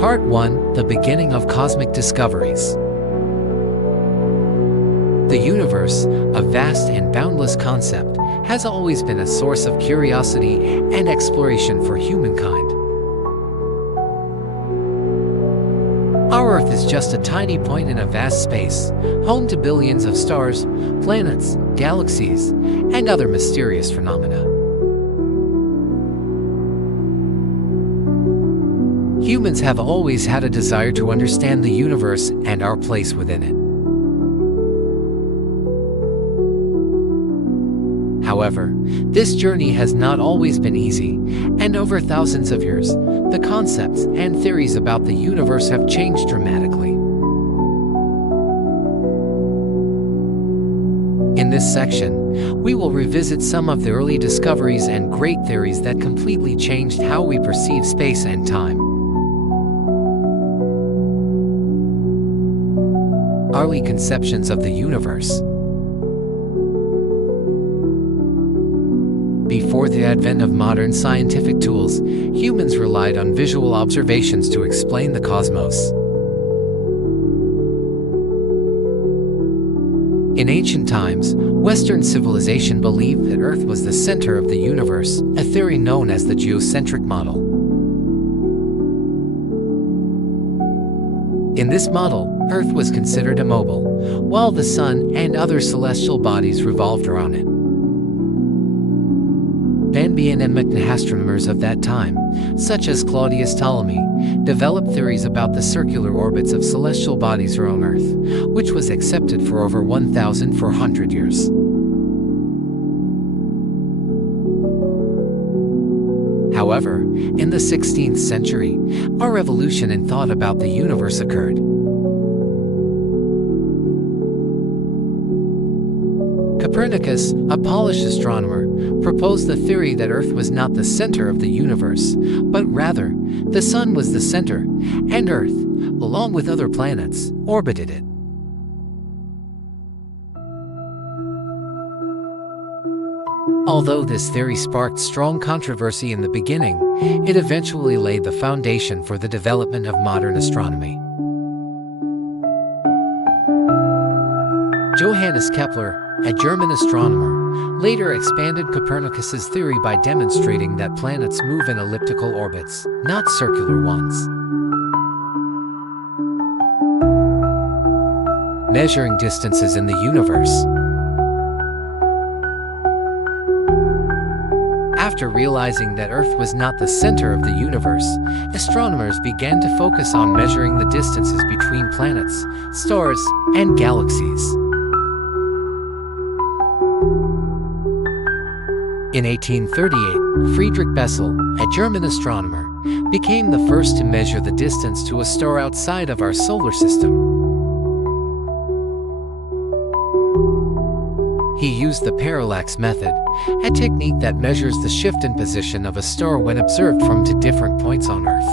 Part 1: The Beginning of Cosmic Discoveries. The universe, a vast and boundless concept, has always been a source of curiosity and exploration for humankind. Our Earth is just a tiny point in a vast space, home to billions of stars, planets, galaxies, and other mysterious phenomena. Humans have always had a desire to understand the universe and our place within it. However, this journey has not always been easy, and over thousands of years, the concepts and theories about the universe have changed dramatically. In this section, we will revisit some of the early discoveries and great theories that completely changed how we perceive space and time. Early conceptions of the universe. Before the advent of modern scientific tools, humans relied on visual observations to explain the cosmos. In ancient times, Western civilization believed that Earth was the center of the universe, a theory known as the geocentric model. In this model, Earth was considered immobile, while the Sun and other celestial bodies revolved around it. Banbian and astronomers of that time, such as Claudius Ptolemy, developed theories about the circular orbits of celestial bodies around Earth, which was accepted for over 1,400 years. However, in the 16th century, a revolution in thought about the universe occurred. Copernicus, a Polish astronomer, proposed the theory that Earth was not the center of the universe, but rather, the Sun was the center, and Earth, along with other planets, orbited it. Although this theory sparked strong controversy in the beginning, it eventually laid the foundation for the development of modern astronomy. Johannes Kepler, a German astronomer, later expanded Copernicus's theory by demonstrating that planets move in elliptical orbits, not circular ones. Measuring distances in the universe. After realizing that Earth was not the center of the universe, astronomers began to focus on measuring the distances between planets, stars, and galaxies. In 1838, Friedrich Bessel, a German astronomer, became the first to measure the distance to a star outside of our solar system. He used the parallax method, a technique that measures the shift in position of a star when observed from two different points on Earth.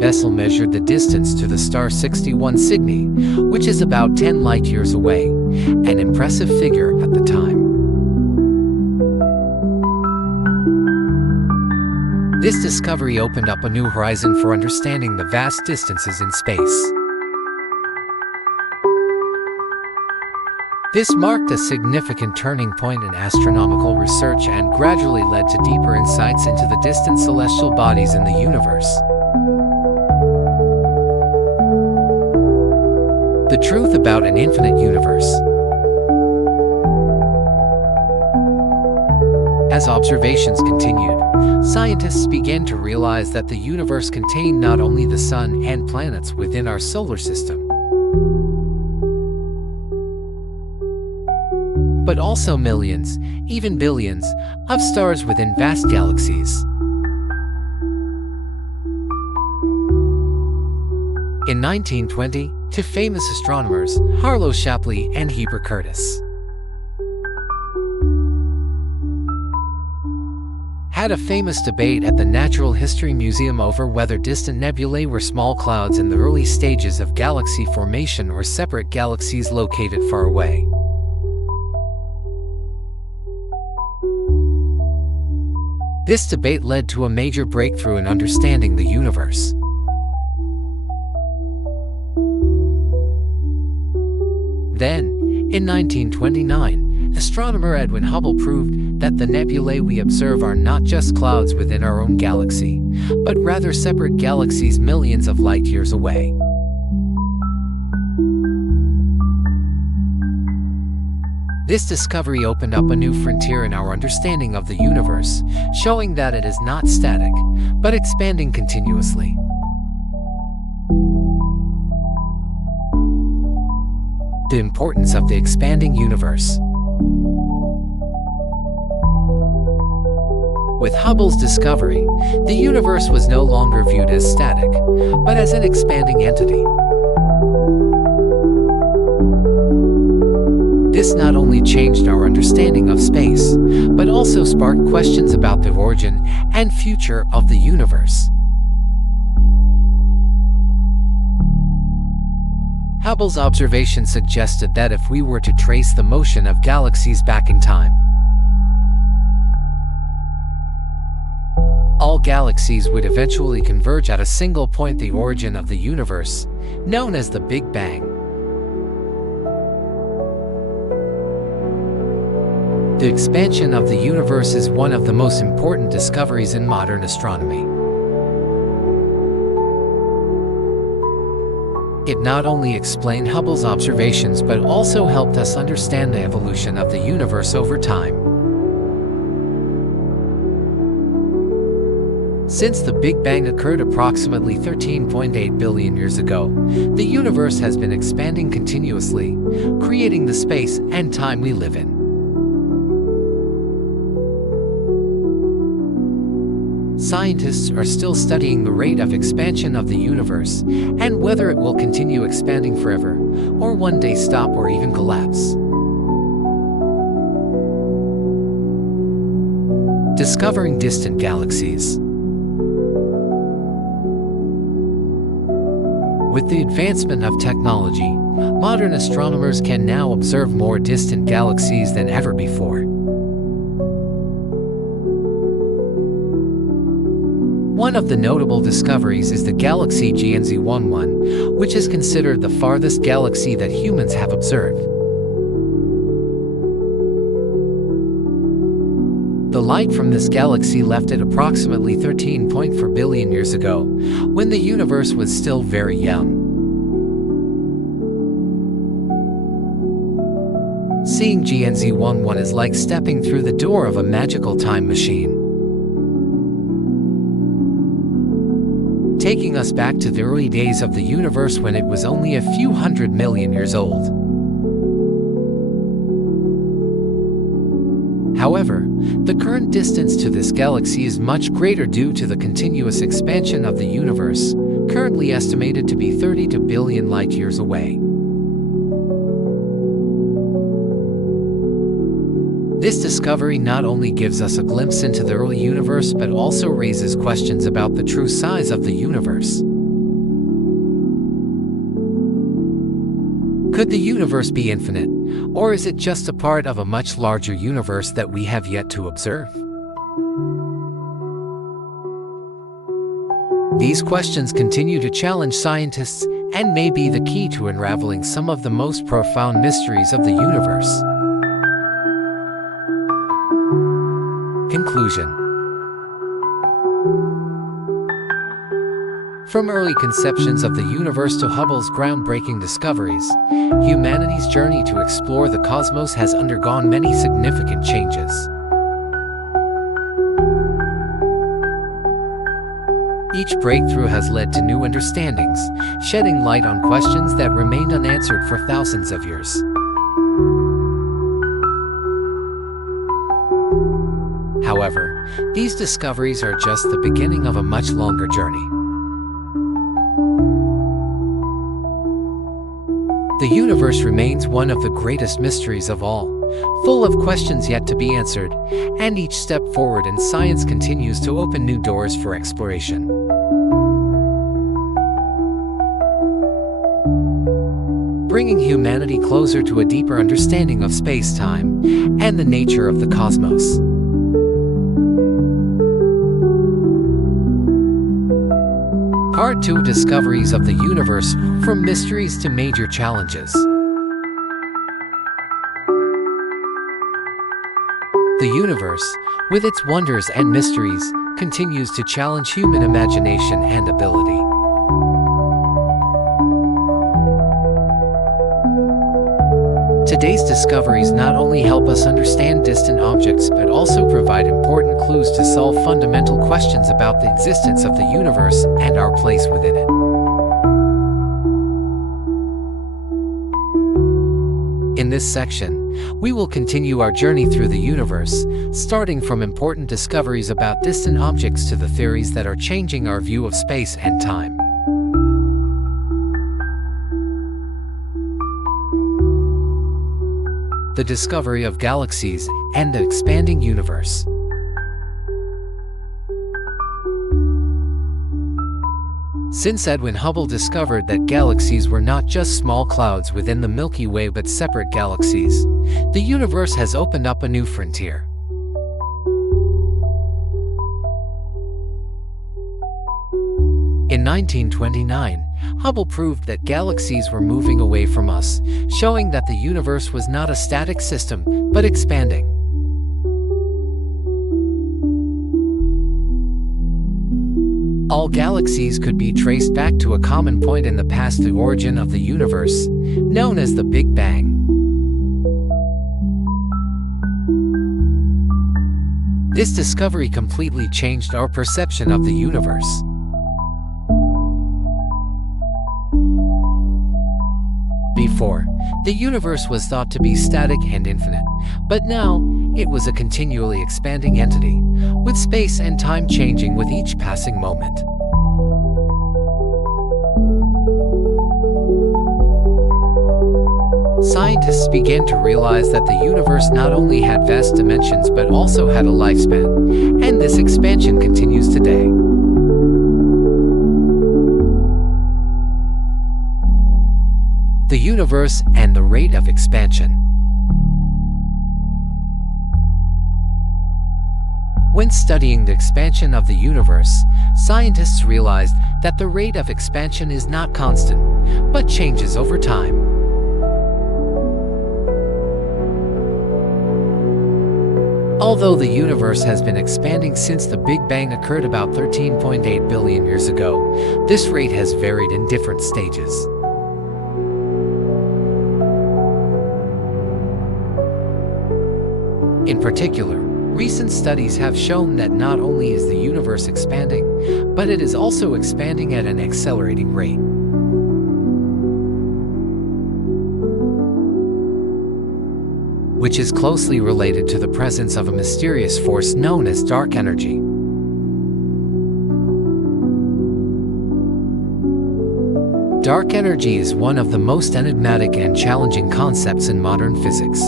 Bessel measured the distance to the star 61 Cygni, which is about 10 light-years away, an impressive figure at the time. This discovery opened up a new horizon for understanding the vast distances in space. This marked a significant turning point in astronomical research and gradually led to deeper insights into the distant celestial bodies in the universe. The truth about an infinite universe. As observations continued, scientists began to realize that the universe contained not only the Sun and planets within our solar system, but also millions, even billions, of stars within vast galaxies. In 1920, two famous astronomers, Harlow Shapley and Heber Curtis, had a famous debate at the Natural History Museum over whether distant nebulae were small clouds in the early stages of galaxy formation or separate galaxies located far away. This debate led to a major breakthrough in understanding the universe. Then, in 1929, astronomer Edwin Hubble proved that the nebulae we observe are not just clouds within our own galaxy, but rather separate galaxies millions of light years away. This discovery opened up a new frontier in our understanding of the universe, showing that it is not static, but expanding continuously. The importance of the expanding universe. With Hubble's discovery, the universe was no longer viewed as static, but as an expanding entity. This not only changed our understanding of space, but also sparked questions about the origin and future of the universe. Hubble's observation suggested that if we were to trace the motion of galaxies back in time, all galaxies would eventually converge at a single point, the origin of the universe, known as the Big Bang. The expansion of the universe is one of the most important discoveries in modern astronomy. It not only explained Hubble's observations but also helped us understand the evolution of the universe over time. Since the Big Bang occurred approximately 13.8 billion years ago, the universe has been expanding continuously, creating the space and time we live in. Scientists are still studying the rate of expansion of the universe and whether it will continue expanding forever, or one day stop or even collapse. Discovering distant galaxies. With the advancement of technology, modern astronomers can now observe more distant galaxies than ever before. One of the notable discoveries is the galaxy GNZ11, which is considered the farthest galaxy that humans have observed. The light from this galaxy left it approximately 13.4 billion years ago, when the universe was still very young. Seeing GNZ11 is like stepping through the door of a magical time machine, taking us back to the early days of the universe when it was only a few 100 million years old. However, the current distance to this galaxy is much greater due to the continuous expansion of the universe, currently estimated to be 32 billion light-years away. This discovery not only gives us a glimpse into the early universe but also raises questions about the true size of the universe. Could the universe be infinite, or is it just a part of a much larger universe that we have yet to observe? These questions continue to challenge scientists and may be the key to unraveling some of the most profound mysteries of the universe. Conclusion. From early conceptions of the universe to Hubble's groundbreaking discoveries, humanity's journey to explore the cosmos has undergone many significant changes. Each breakthrough has led to new understandings, shedding light on questions that remained unanswered for thousands of years. However, these discoveries are just the beginning of a much longer journey. The universe remains one of the greatest mysteries of all, full of questions yet to be answered, and each step forward in science continues to open new doors for exploration. Bringing humanity closer to a deeper understanding of space-time and the nature of the cosmos. Part 2: Discoveries of the Universe, from mysteries to major challenges. The universe, with its wonders and mysteries, continues to challenge human imagination and ability. Today's discoveries not only help us understand distant objects but also provide important clues to solve fundamental questions about the existence of the universe and our place within it. In this section, we will continue our journey through the universe, starting from important discoveries about distant objects to the theories that are changing our view of space and time. The discovery of galaxies and the expanding universe. Since Edwin Hubble discovered that galaxies were not just small clouds within the Milky Way but separate galaxies, the universe has opened up a new frontier. In 1929, Hubble proved that galaxies were moving away from us, showing that the universe was not a static system, but expanding. All galaxies could be traced back to a common point in the past, the origin of the universe, known as the Big Bang. This discovery completely changed our perception of the universe. Before, the universe was thought to be static and infinite, but now it was a continually expanding entity, with space and time changing with each passing moment. Scientists began to realize that the universe not only had vast dimensions but also had a lifespan, and this expansion continues today. The universe and the rate of expansion. When studying the expansion of the universe, scientists realized that the rate of expansion is not constant, but changes over time. Although the universe has been expanding since the Big Bang occurred about 13.8 billion years ago, this rate has varied in different stages. In particular, recent studies have shown that not only is the universe expanding, but it is also expanding at an accelerating rate. Which is closely related to the presence of a mysterious force known as dark energy. Dark energy is one of the most enigmatic and challenging concepts in modern physics.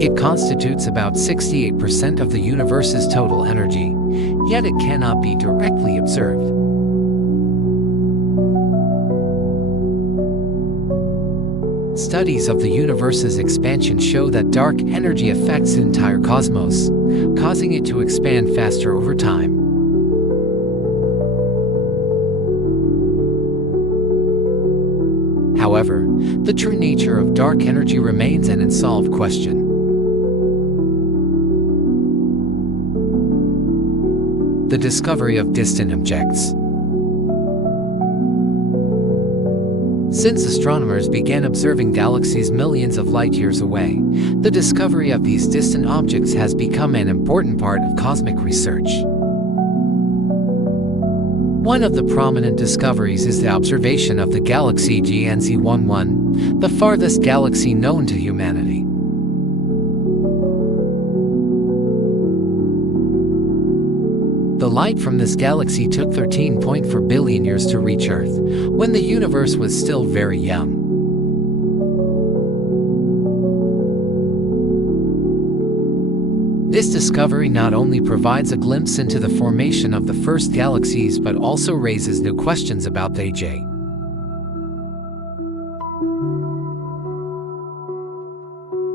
It constitutes about 68% of the universe's total energy, yet it cannot be directly observed. Studies of the universe's expansion show that dark energy affects the entire cosmos, causing it to expand faster over time. However, the true nature of dark energy remains an unsolved question. The discovery of distant objects. Since astronomers began observing galaxies millions of light years away, the discovery of these distant objects has become an important part of cosmic research. One of the prominent discoveries is the observation of the galaxy GNZ11, the farthest galaxy known to humanity. The light from this galaxy took 13.4 billion years to reach Earth, when the universe was still very young. This discovery not only provides a glimpse into the formation of the first galaxies but also raises new questions about their age.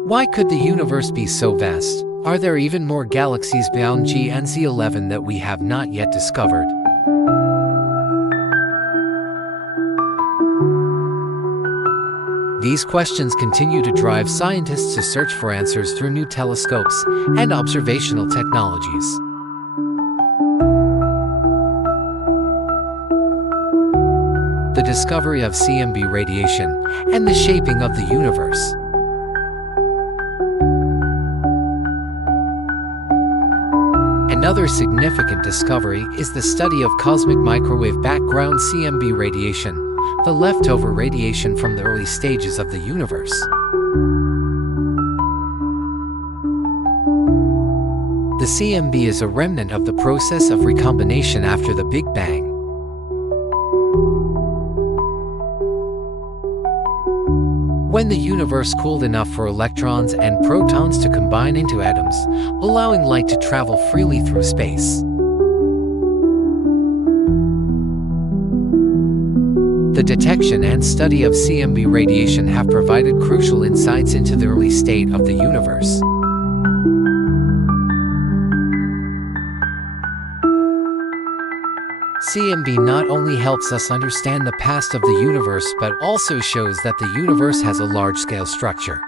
Why could the universe be so vast? Are there even more galaxies beyond GNZ11 that we have not yet discovered? These questions continue to drive scientists to search for answers through new telescopes and observational technologies. The discovery of CMB radiation and the shaping of the universe. Another significant discovery is the study of cosmic microwave background CMB radiation, the leftover radiation from the early stages of the universe. The CMB is a remnant of the process of recombination after the Big Bang. When the universe cooled enough for electrons and protons to combine into atoms, allowing light to travel freely through space. The detection and study of CMB radiation have provided crucial insights into the early state of the universe. CMB not only helps us understand the past of the universe but also shows that the universe has a large-scale structure.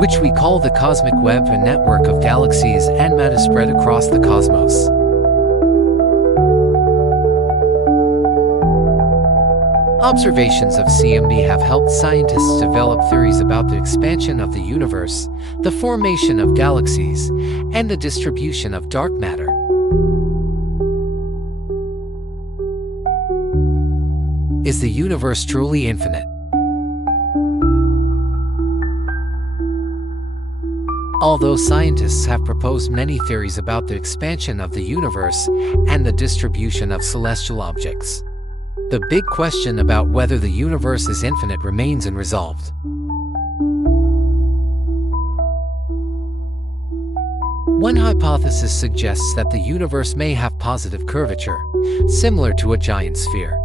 Which we call the cosmic web, a network of galaxies and matter spread across the cosmos. Observations of CMB have helped scientists develop theories about the expansion of the universe, the formation of galaxies, and the distribution of dark matter. Is the universe truly infinite? Although scientists have proposed many theories about the expansion of the universe and the distribution of celestial objects, the big question about whether the universe is infinite remains unresolved. One hypothesis suggests that the universe may have positive curvature, similar to a giant sphere.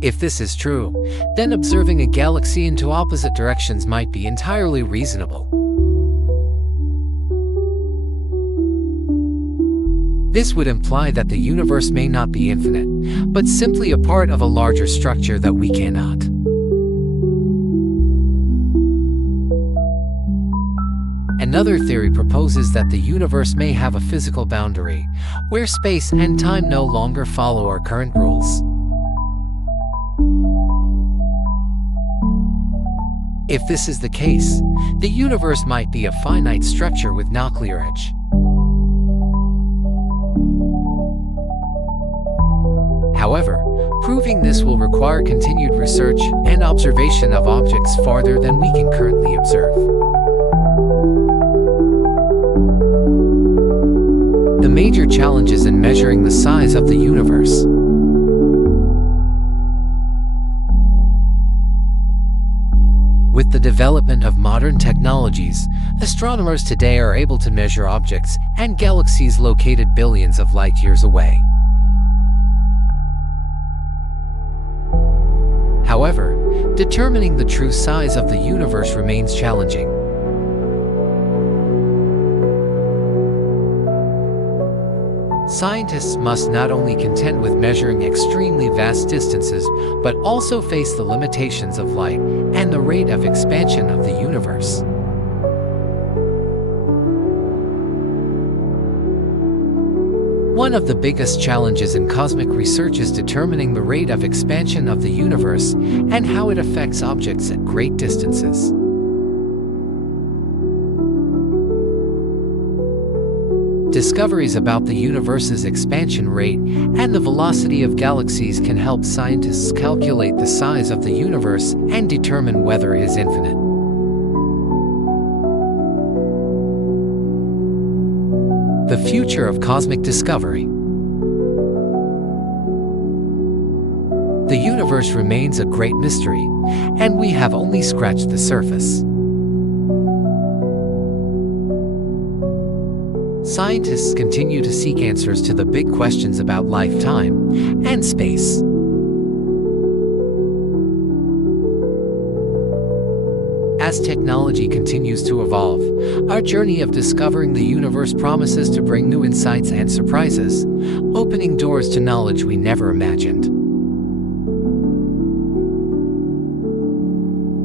If this is true, then observing a galaxy into opposite directions might be entirely reasonable. This would imply that the universe may not be infinite, but simply a part of a larger structure that we cannot. Another theory proposes that the universe may have a physical boundary, where space and time no longer follow our current rules. If this is the case, the universe might be a finite structure with no clear edge. However, proving this will require continued research and observation of objects farther than we can currently observe. The major challenges in measuring the size of the universe. With the development of modern technologies, astronomers today are able to measure objects and galaxies located billions of light years away. However, determining the true size of the universe remains challenging. Scientists must not only contend with measuring extremely vast distances, but also face the limitations of light and the rate of expansion of the universe. One of the biggest challenges in cosmic research is determining the rate of expansion of the universe and how it affects objects at great distances. Discoveries about the universe's expansion rate and the velocity of galaxies can help scientists calculate the size of the universe and determine whether it is infinite. The future of cosmic discovery. The universe remains a great mystery, and we have only scratched the surface. Scientists continue to seek answers to the big questions about life, time, and space. as technology continues to evolve, our journey of discovering the universe promises to bring new insights and surprises, opening doors to knowledge we never imagined.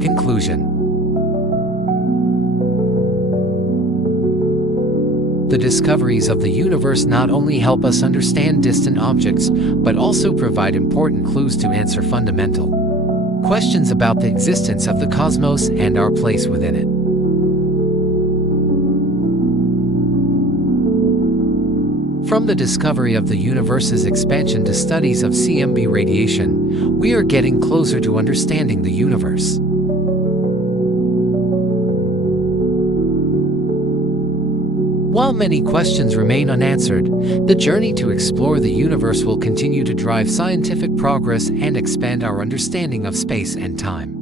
Conclusion. The discoveries of the universe not only help us understand distant objects, but also provide important clues to answer fundamental questions about the existence of the cosmos and our place within it. From the discovery of the universe's expansion to studies of CMB radiation, we are getting closer to understanding the universe. While many questions remain unanswered, the journey to explore the universe will continue to drive scientific progress and expand our understanding of space and time.